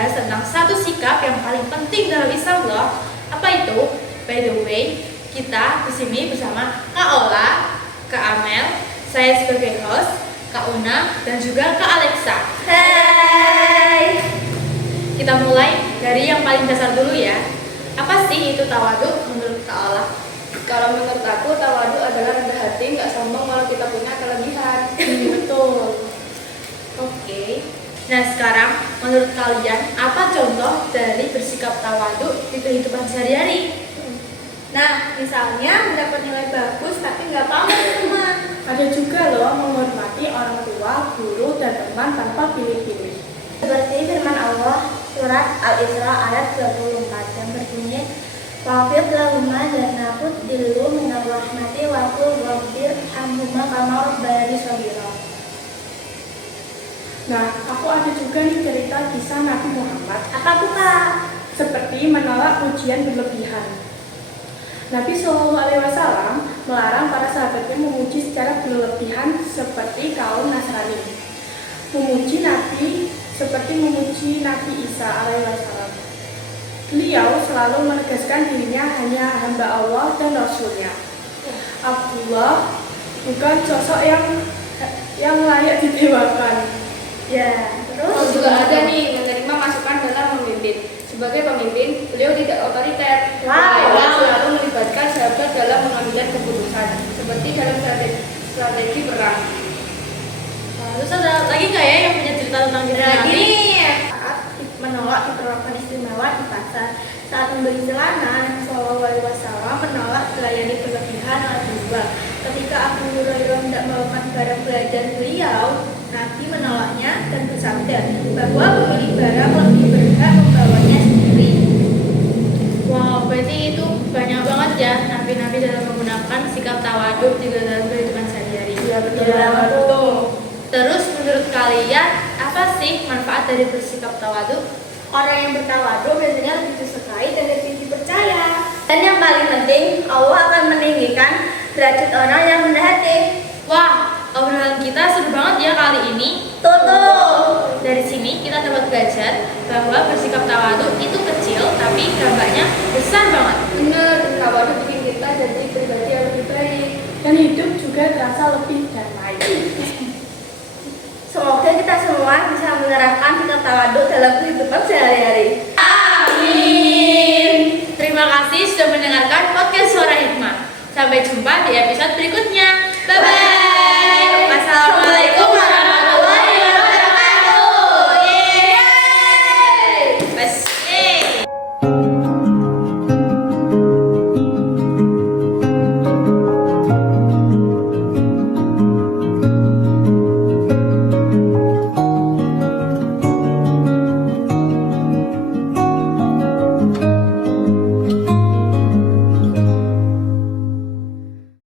membahas tentang satu sikap yang paling penting dalam Islam loh. Apa itu? By the way, kita di sini bersama Kak Ola, Kak Amel, saya sebagai host, Kak Una, dan juga Kak Alexa. Hai. Kita mulai dari yang paling dasar dulu ya. Apa sih itu tawadhu menurut Kak Ola? Kalau menurut aku, tawadu adalah rendah hati, nggak sombong kalau kita punya kelebihan. Betul. Oke. Nah sekarang, menurut kalian apa contoh dari bersikap tawadhu di kehidupan sehari-hari? Nah, misalnya mendapat nilai bagus tapi nggak pamit ke teman. Ada juga loh menghormati orang tua, guru, dan teman tanpa pilih-pilih. Seperti firman Allah surat Al-Isra ayat 24 yang berbunyi Wafir lahumma janakut dillu minar rahmati wa qul waghfir hamhuma kama rabbayani shaghira. Nah, aku ada juga nih cerita kisah Nabi Muhammad. Apa tuh Kak? Seperti menolak pujian berlebihan. Nabi SAW melarang para sahabatnya memuji secara berlebihan seperti kaum Nasrani. Memuji Nabi seperti memuji Nabi Isa alaihissalam. Beliau selalu menegaskan dirinya hanya hamba Allah dan Rasulnya. Abdullah bukan sosok yang layak didewakan. Ya, terus Juga ada nih menerima masukan dalam memimpin. Sebagai pemimpin, beliau tidak otoriter. Wow. Beliau selalu melibatkan sahabat dalam mengambil keputusan, seperti dalam strategi perang. Terus ada lagi nggak ya yang punya cerita tentang diri Nabi? saat menolak diperlakukan istimewa di pasar. Saat membeli celana, Nabi SAW menolak dilayani berlebihan oleh penjual. Ketika Abu Hurairah tidak melakukan barang belanjaan beliau, Nabi menolaknya dan bersabda bahwa pemilik barang lebih berhak membawanya sendiri. Wow, berarti itu banyak banget ya nabi-nabi dalam menggunakan sikap tawadhu juga dalam kehidupan sehari-hari. Iya betul banget tuh. Terus menurut kalian apa sih manfaat dari bersikap tawadhu? Orang yang bertawadhu biasanya lebih disukai dan lebih dipercaya. Dan yang paling penting, Allah akan meninggikan derajat orang yang rendah hati. Wah, obrolan kita seru banget ya kali ini. Tuh. Dari sini kita dapat belajar bahwa bersikap tawadhu itu kecil tapi dampaknya besar banget. Bener, tawadu bikin kita jadi pribadi yang lebih baik. Dan hidup juga terasa lebih damai. Semoga kita semua bisa menerapkan sikap tawadhu dalam kehidupan sehari-hari. Amin. Terima kasih sudah mendengarkan podcast Suara Hikmah. Sampai jumpa di episode berikutnya. Bye bye.